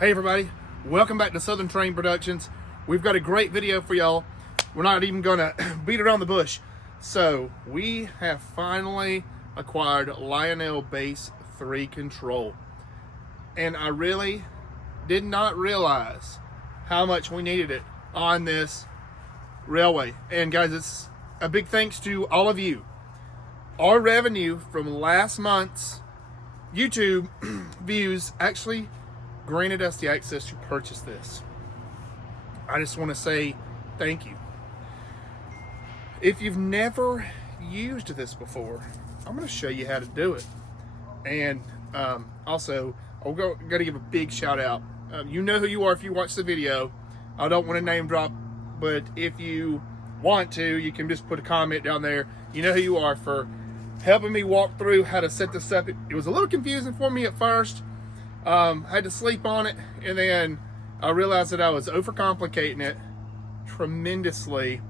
Hey everybody, welcome back to Southern Train Productions. We've got a great video for y'all. We're not even gonna beat around the bush. So we have finally acquired Lionel Base 3 control. And I really did not realize how much we needed it on this railway. And guys, it's a big thanks to all of you. Our revenue from last month's YouTube views actually granted us the access to purchase this. I just want to say thank you. If you've never used this before, I'm going to show you how to do it. And also, I'm going to give a big shout out. You know who you are if you watch the video. I don't want to name drop, but if you want to, you can just put a comment down there. You know who you are for helping me walk through how to set this up. It was a little confusing for me at first. I had to sleep on it, and then I realized that I was overcomplicating it tremendously,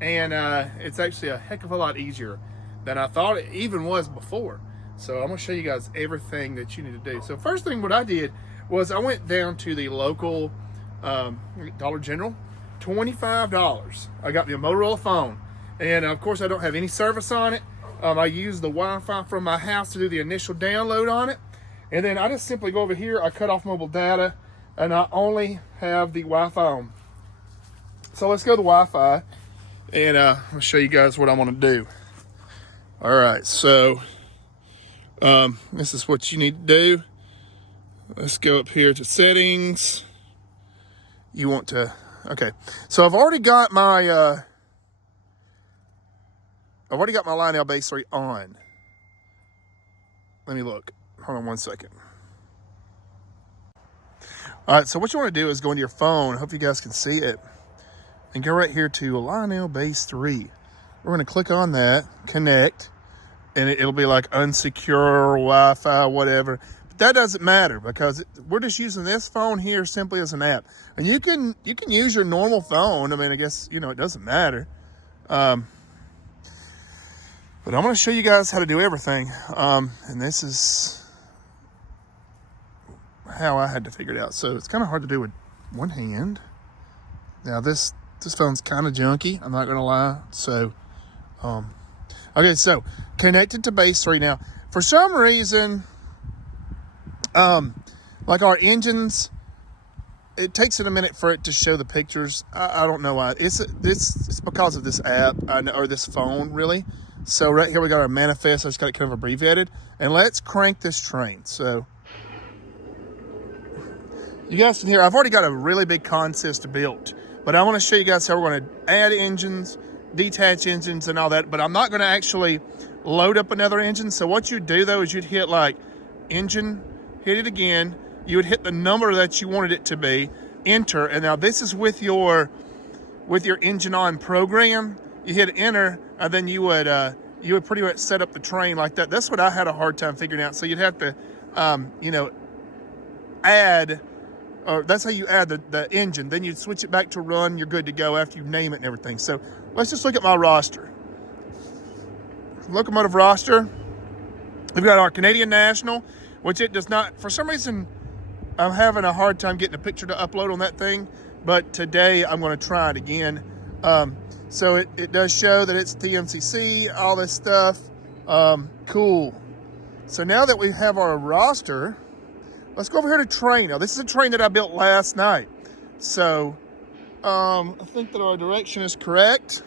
and it's actually a heck of a lot easier than I thought it even was before. So I'm going to show you guys everything that you need to do. So first thing what I did was I went down to the local Dollar General, $25. I got me a Motorola phone, and of course I don't have any service on it. I use the Wi-Fi from my house to do the initial download on it. And then I just simply go over here, I cut off mobile data, and I only have the Wi-Fi on. So let's go to the Wi-Fi, and I'll show you guys what I want to do. All right, so this is what you need to do. Let's go up here to settings. You want to, okay. So I've already got my Lionel Base 3 on. Let me look. Hold on one second. All right, so what you want to do is go into your phone. Hope you guys can see it. And go right here to Lionel Base 3. We're going to click on that, connect, and it'll be like unsecure, Wi-Fi, whatever. But that doesn't matter because we're just using this phone here simply as an app. And you can use your normal phone. I mean, I guess, you know, it doesn't matter. But I'm going to show you guys how to do everything. And this is how I had to figure it out. So it's kind of hard to do with one hand. Now this phone's kind of junky, I'm not going to lie. So, okay, so connected to Base 3 now. For some reason, like our engines, it takes it a minute for it to show the pictures. I don't know why. It's because of this app, or this phone, really. So right here we got our manifest. I just got it kind of abbreviated. And let's crank this train. So you guys can hear, I've already got a really big consist built. But I want to show you guys how we're going to add engines, detach engines and all that. But I'm not going to actually load up another engine. So what you'd do though is you'd hit like engine, hit it again. You would hit the number that you wanted it to be, enter. And now this is with your engine on program. You hit enter, and then you would pretty much set up the train like that. That's what I had a hard time figuring out. So you'd have to, add, or that's how you add the engine. Then you'd switch it back to run. You're good to go after you name it and everything. So let's just look at my roster. Locomotive roster. We've got our Canadian National, which it does not, for some reason, I'm having a hard time getting a picture to upload on that thing. But today I'm going to try it again. So it does show that it's TMCC, all this stuff. Cool. So now that we have our roster, let's go over here to train. Now, this is a train that I built last night. So I think that our direction is correct.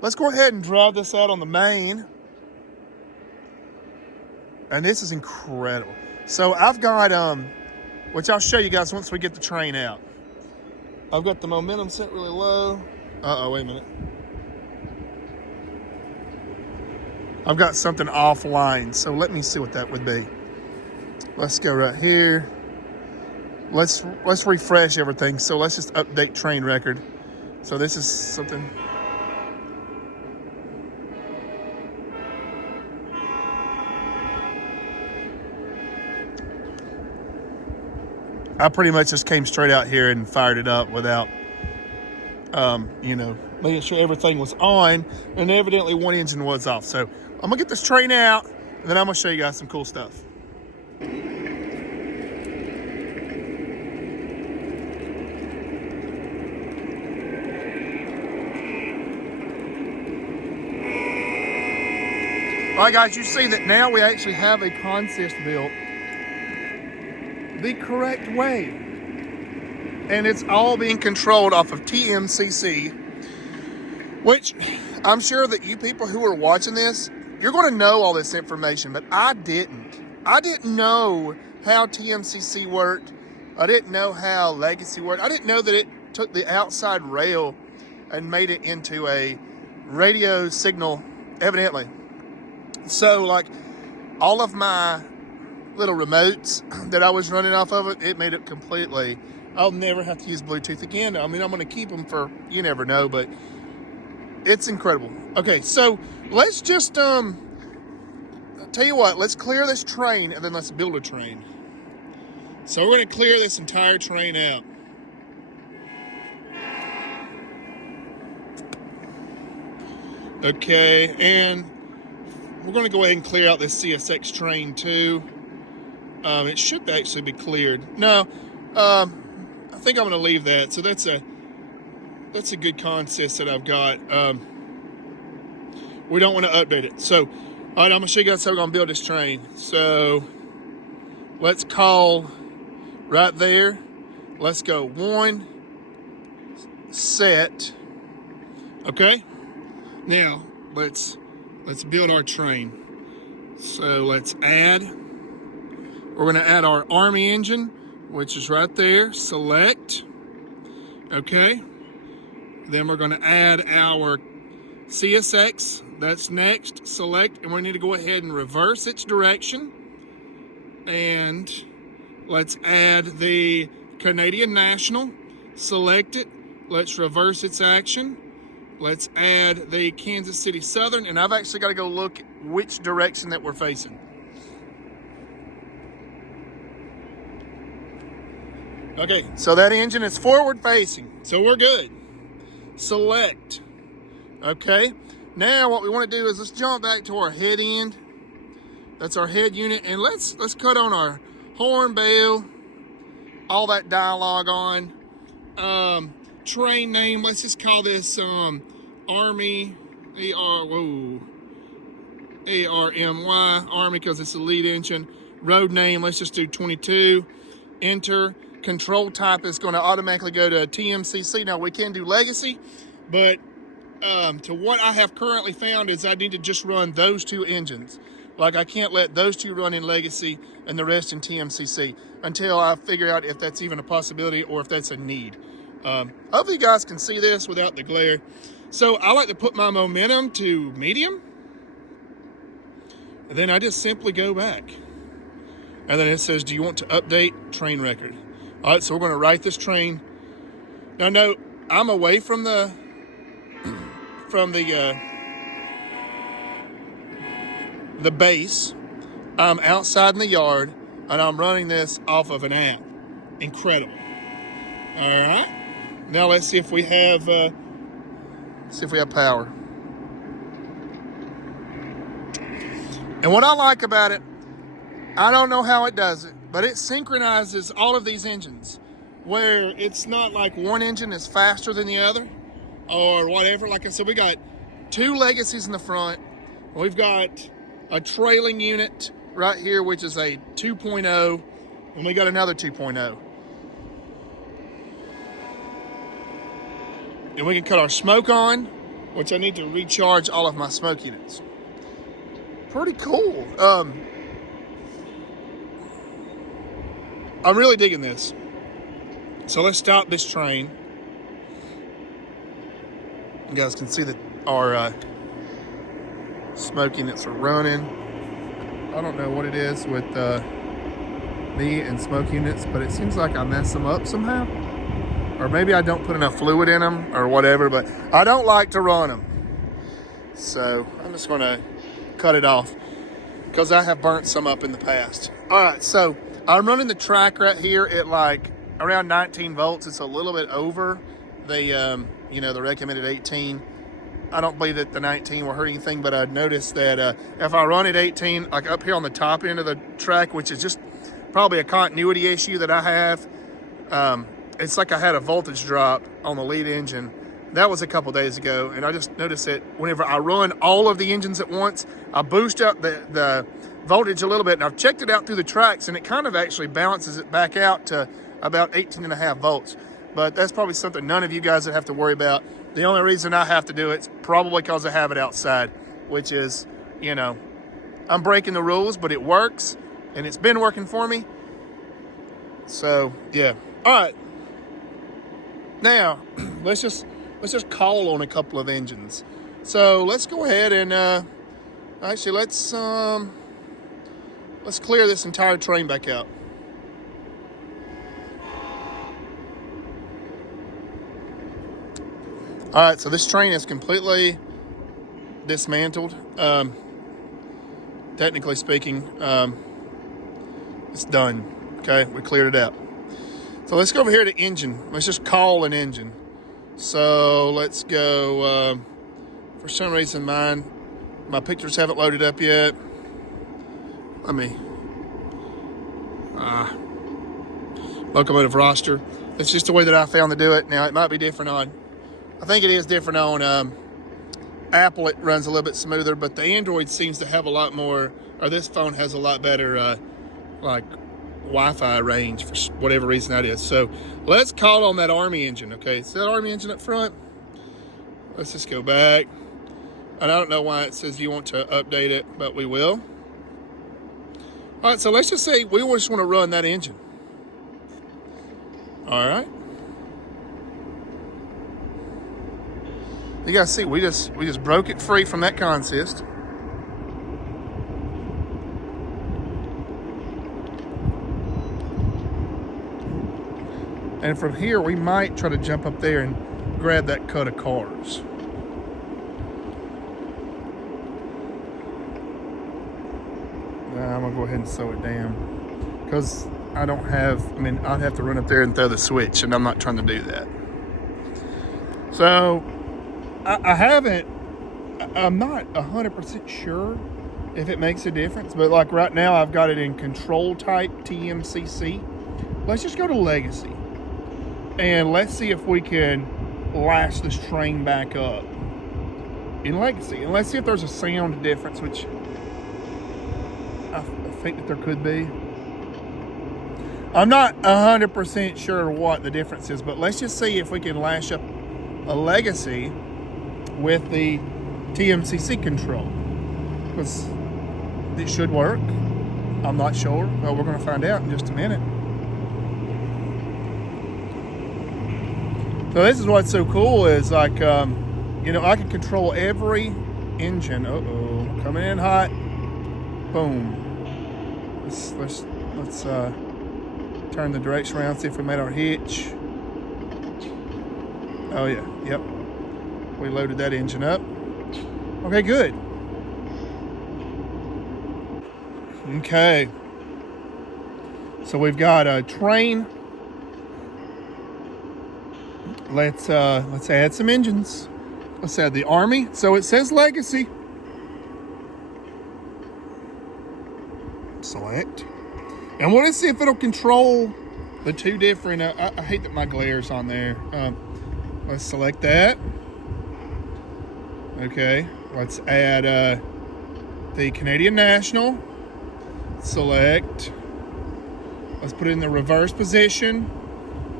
Let's go ahead and drive this out on the main. And this is incredible. So I've got, which I'll show you guys once we get the train out. I've got the momentum set really low. Uh-oh, wait a minute. I've got something offline, so let me see what that would be. Let's go right here. Let's refresh everything. So let's just update train record. So this is something. I pretty much just came straight out here and fired it up without making sure everything was on, and evidently one engine was off. So I'm gonna get this train out, and then I'm gonna show you guys some cool stuff. All right, guys, you see that now we actually have a consist built the correct way. And it's all being controlled off of TMCC, which I'm sure that you people who are watching this, you're going to know all this information, but I didn't. I didn't know how TMCC worked. I didn't know how Legacy worked. I didn't know that it took the outside rail and made it into a radio signal, evidently. So, like, all of my little remotes that I was running off of it, it made it completely. I'll never have to use Bluetooth again. I mean, I'm going to keep them for, you never know, but it's incredible. Okay, so let's just, tell you what, let's clear this train and then let's build a train. So we're going to clear this entire train out. Okay, and we're going to go ahead and clear out this CSX train too. It should actually be cleared. No, I think I'm going to leave that. So that's a good consist that I've got. We don't want to update it. So, all right, I'm going to show you guys how we're going to build this train. So let's call right there. Let's go 1 set. Okay. Now let's build our train. So let's add. We're going to add our Army engine, which is right there. Select. Okay. Then we're going to add our CSX. That's next. Select. And we need to go ahead and reverse its direction. And let's add the Canadian National. Select it. Let's reverse its action. Let's add the Kansas City Southern. And I've actually got to go look which direction that we're facing. Okay, so that engine is forward facing. So we're good. Select. Okay. Now what we want to do is let's jump back to our head end. That's our head unit. And let's cut on our horn, bell, all that dialogue on. Train name, let's just call this Army, A-R-M-Y, Army, because it's the lead engine. Road name, let's just do 22. Enter. Control type is going to automatically go to TMCC. Now, we can do Legacy, but to what I have currently found is I need to just run those 2 engines. Like, I can't let those 2 run in Legacy and the rest in TMCC until I figure out if that's even a possibility or if that's a need. Hopefully you guys can see this without the glare. So I like to put my momentum to medium. And then I just simply go back. And then it says, do you want to update train record? All right, so we're going to write this train. Now, note, I'm away from the base. I'm outside in the yard, and I'm running this off of an app. Incredible. All right. Now let's see if we have power. And what I like about it, I don't know how it does it, but it synchronizes all of these engines, where it's not like one engine is faster than the other or whatever. Like I said, we got 2 Legacies in the front. We've got a trailing unit right here, which is a 2.0, and we got another 2.0. And we can cut our smoke on, which I need to recharge all of my smoke units. Pretty cool. I'm really digging this. So let's stop this train. You guys can see that our smoke units are running. I don't know what it is with me and smoke units, but it seems like I mess them up somehow. Or maybe I don't put enough fluid in them or whatever, but I don't like to run them. So I'm just going to cut it off because I have burnt some up in the past. All right, so I'm running the track right here at like around 19 volts. It's a little bit over the, the recommended 18. I don't believe that the 19 will hurt anything, but I noticed that if I run at 18, like up here on the top end of the track, which is just probably a continuity issue that I have, it's like I had a voltage drop on the lead engine, That was a couple days ago, and I just noticed that whenever I run all of the engines at once, I boost up the voltage a little bit, and I've checked it out through the tracks, and it kind of actually balances it back out to about 18.5 volts. But that's probably something none of you guys would have to worry about. The only reason I have to do it's probably because I have it outside, which is, you know, I'm breaking the rules, but it works, and it's been working for me. So, yeah. All right. Now, let's just call on a couple of engines. So let's go ahead and actually let's clear this entire train back out. All right, so this train is completely dismantled. Technically speaking, it's done. Okay, we cleared it out. So let's go over here to engine. Let's just call an engine. So let's go, for some reason my pictures haven't loaded up yet. Let me, locomotive roster. It's just the way that I found to do it. Now it might be different on, I think it is different on Apple. It runs a little bit smoother, but the Android seems to have a lot more, or this phone has a lot better, like Wi-Fi range for whatever reason that is. So let's call on that Army engine. Okay, it's that Army engine up front. Let's just go back. And I don't know why it says you want to update it, but we will. All right, so let's just say we just want to run that engine. All right. You guys see, we just broke it free from that consist. And from here, we might try to jump up there and grab that cut of cars. I'm gonna go ahead and slow it down because I'd have to run up there and throw the switch, and I'm not trying to do that. So I'm not 100% sure if it makes a difference, but like right now I've got it in control type TMCC. Let's just go to legacy. And let's see if we can lash this train back up in legacy. And let's see if there's a sound difference, which I think that there could be. I'm not 100% sure what the difference is, but let's just see if we can lash up a legacy with the TMCC control. Because it should work. I'm not sure, but we're going to find out in just a minute. So this is what's so cool is like, you know, I can control every engine. Uh-oh, coming in hot. Boom. Let's turn the direction around, see if we made our hitch. Oh yeah, yep. We loaded that engine up. Okay, good. Okay. So we've got a train. Let's add some engines. Let's add the Army. So it says legacy. Select. And we'll just see if it'll control the two different, I hate that my glare's on there. Let's select that. Okay, let's add the Canadian National. Select. Let's put it in the reverse position.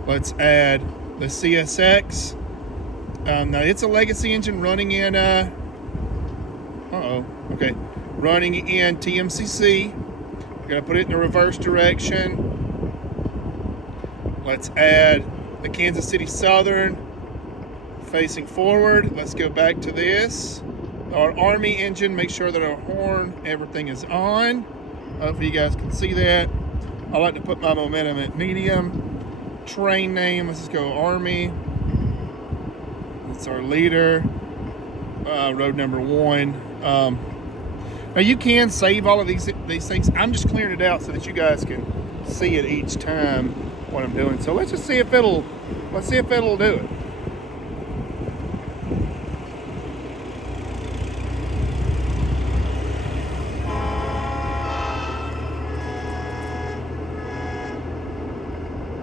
Let's add the CSX. Now it's a legacy engine running in, okay, running in TMCC. We're gonna put it in the reverse direction. Let's add the Kansas City Southern facing forward. Let's go back to this. Our Army engine, make sure that our horn, everything is on. Hopefully you guys can see that. I like to put my momentum at medium. Train name, let's just go Army. That's our leader. Road number 1. Now you can save all of these things. I'm just clearing it out so that you guys can see it each time what I'm doing. So let's just see if it'll do it.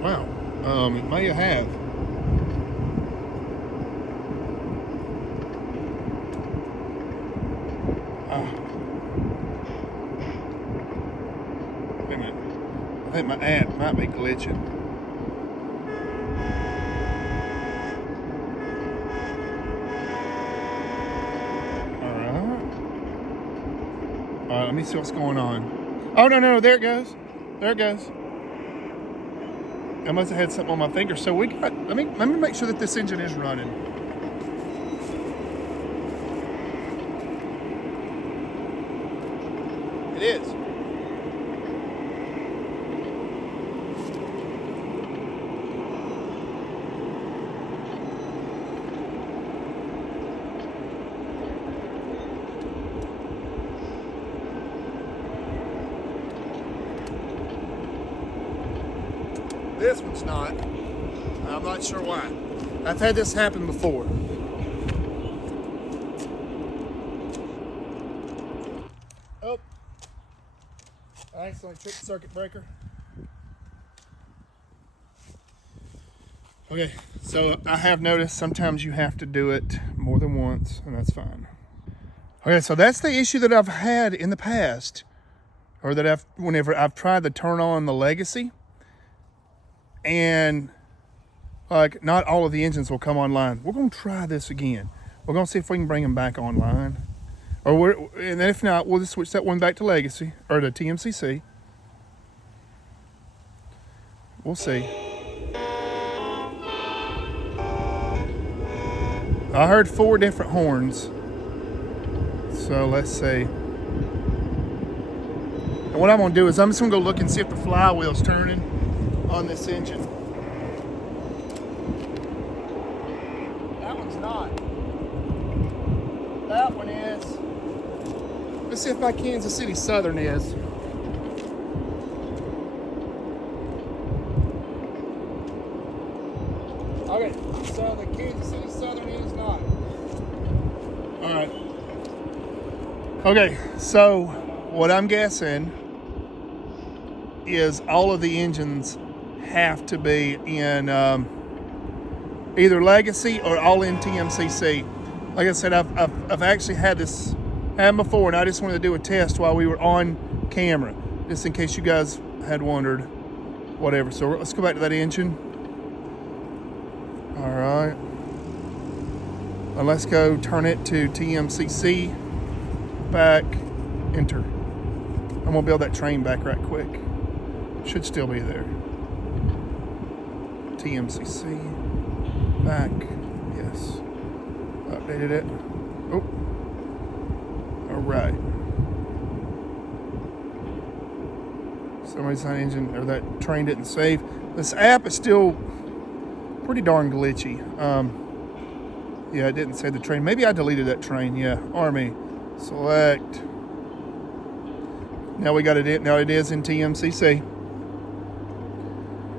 Wow, it may have. think my app might be glitching. All right, let me see what's going on. Oh, no, there it goes. There it goes. I must have had something on my finger. So we got, let me make sure that this engine is running. It is. This one's not. I'm not sure why. I've had this happen before. Oh. I accidentally tripped the circuit breaker. Okay, so I have noticed sometimes you have to do it more than once, and that's fine. Okay, so that's the issue that I've had in the past, or that whenever I've tried to turn on the Legacy. And like not all of the engines will come online. We're gonna try this again. We're gonna see if we can bring them back online, and then if not, we'll just switch that one back to Legacy or to TMCC. We'll see. I heard 4 different horns, so let's see. And what I'm gonna do is I'm just gonna go look and see if the flywheel's turning on this engine. That one's not. That one is. Let's see if my Kansas City Southern is. Okay, so the Kansas City Southern is not. Alright. Okay, so what I'm guessing is all of the engines have to be in either Legacy or all in TMCC. Like I said, I've actually had this happen before, and I just wanted to do a test while we were on camera, just in case you guys had wondered. Whatever. So let's go back to that engine. All right. And let's go turn it to TMCC. Back. Enter. I'm gonna build that train back right quick. Should still be there. TMCC. Back. Yes. Updated it. Oh. All right. Somebody's on engine, or that train didn't save. This app is still pretty darn glitchy. Yeah, it didn't save the train. Maybe I deleted that train. Yeah. Army. Select. Now we got it in. Now it is in TMCC.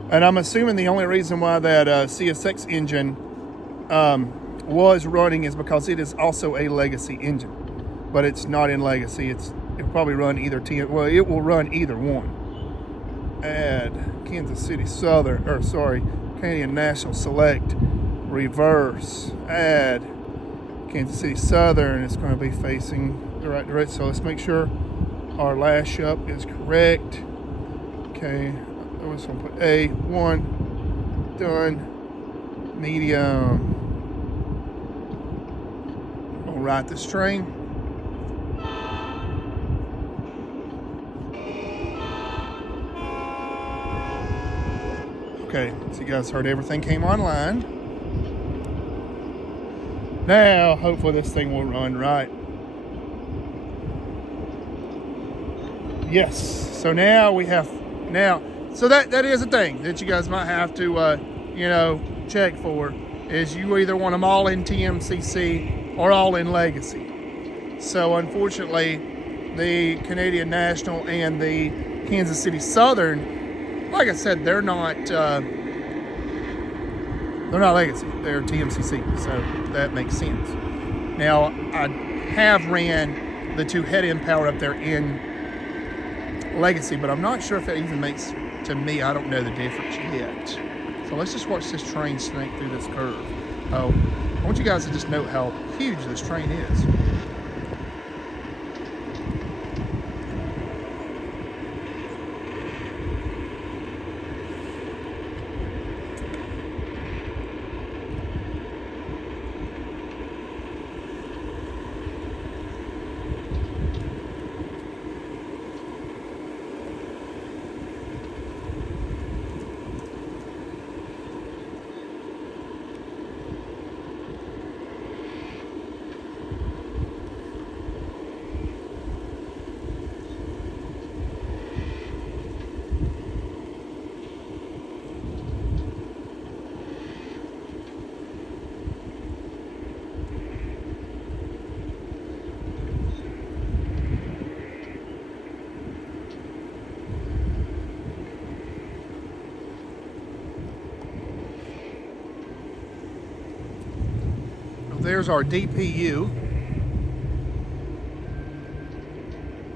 And I'm assuming the only reason why that CSX engine was running is because it is also a Legacy engine, but it's not in Legacy. It'll probably run either well, it will run either one. Add Kansas City Southern, or sorry, Canadian National. Select, reverse, add Kansas City Southern. It's going to be facing the right direction. So let's make sure our lash up is correct. Okay. I'm just going to put A1, done, medium. I'll write this train. Okay, so you guys heard everything came online. Now, hopefully this thing will run right. Yes, so now we have, so that is a thing that you guys might have to, check for, is you either want them all in TMCC or all in Legacy. So unfortunately, the Canadian National and the Kansas City Southern, like I said, they're not Legacy. They're TMCC, so that makes sense. Now, I have ran the 2 head-end power up there in Legacy, but I'm not sure if that even makes, to me, I don't know the difference yet. So let's just watch this train snake through this curve. Oh, I want you guys to just note how huge this train is. there's our DPU.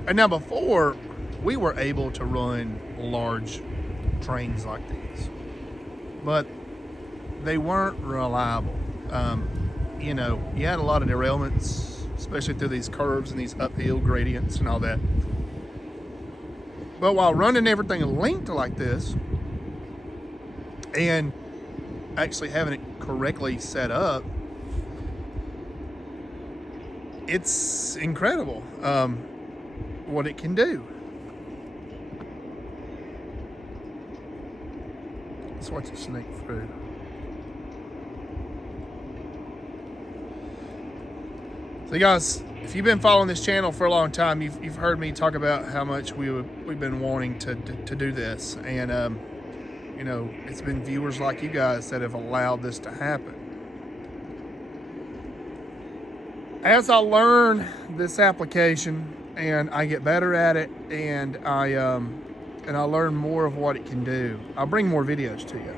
And now before, we were able to run large trains like these, but they weren't reliable. You know, you had a lot of derailments, especially through these curves and these uphill gradients and all that. But while running everything linked like this and actually having it correctly set up, it's incredible what it can do. Let's watch it snake through. So guys, if you've been following this channel for a long time, you've heard me talk about how much we've been wanting to do this, and you know, it's been viewers like you guys that have allowed this to happen. As I learn this application and I get better at it, and I learn more of what it can do, I'll bring more videos to you.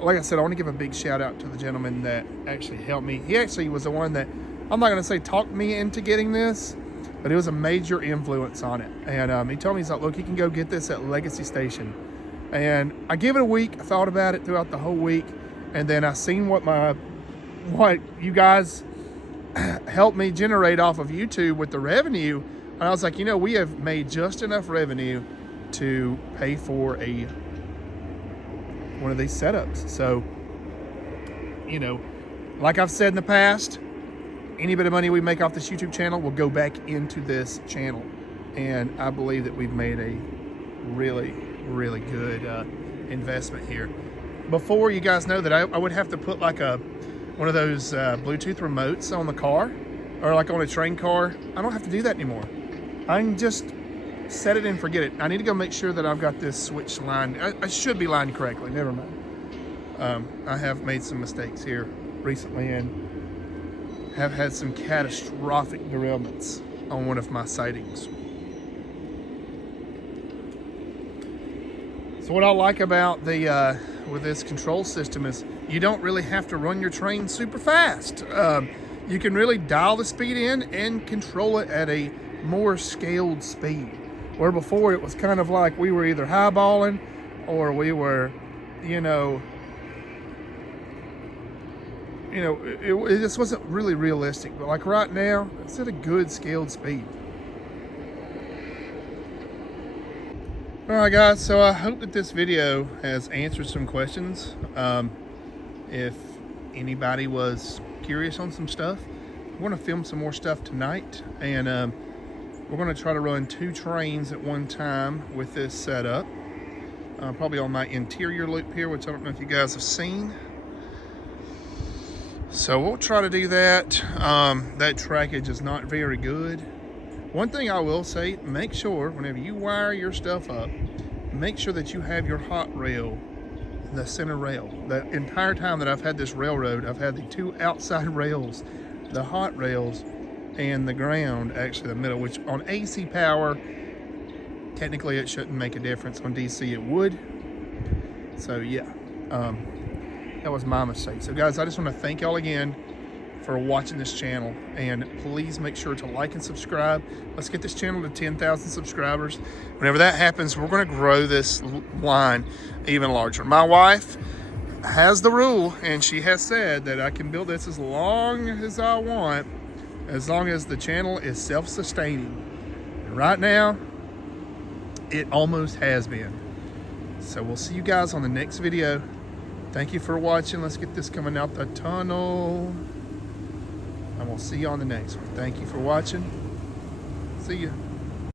Like I said, I want to give a big shout out to the gentleman that actually helped me. He actually was the one that, I'm not going to say talked me into getting this, but it was a major influence on it. And he told me, he's like, look, you can go get this at Legacy Station. And I give it a week. I thought about it throughout the whole week. And then I seen what you guys helped me generate off of YouTube with the revenue. And I was like, you know, we have made just enough revenue to pay for one of these setups. So, you know, like I've said in the past, any bit of money we make off this YouTube channel will go back into this channel. And I believe that we've made a really, really good investment here. Before, you guys know that I would have to put like one of those Bluetooth remotes on the car, or like on a train car. I don't have to do that anymore. I can just set it and forget it. I need to go make sure that I've got this switch lined. I should be lined correctly, never mind. I have made some mistakes here recently and have had some catastrophic derailments on one of my sightings. So what I like about with this control system is you don't really have to run your train super fast. You can really dial the speed in and control it at a more scaled speed. Where before it was kind of like we were either highballing or we were, you know, it just wasn't really realistic. But like right now, it's at a good scaled speed. All right, guys, so I hope that this video has answered some questions. If anybody was curious on some stuff, we're going to film some more stuff tonight, and we're going to try to run 2 trains at one time with this setup. Probably on my interior loop here, which I don't know if you guys have seen. So we'll try to do that. That trackage is not very good. One thing I will say, make sure whenever you wire your stuff up, make sure that you have your hot rail, the center rail. The entire time that I've had this railroad, I've had the 2 outside rails, the hot rails, and the ground, actually the middle, which on AC power, technically it shouldn't make a difference. On DC it would. So yeah, that was my mistake. So guys, I just want to thank y'all again for watching this channel, and please make sure to like and subscribe. Let's get this channel to 10,000 subscribers. Whenever that happens, we're going to grow this line even larger. My wife has the rule, and she has said that I can build this as long as I want, as long as the channel is self-sustaining. And right now, it almost has been. So we'll see you guys on the next video. Thank you for watching. Let's get this coming out the tunnel. And we'll see you on the next one. Thank you for watching. See you.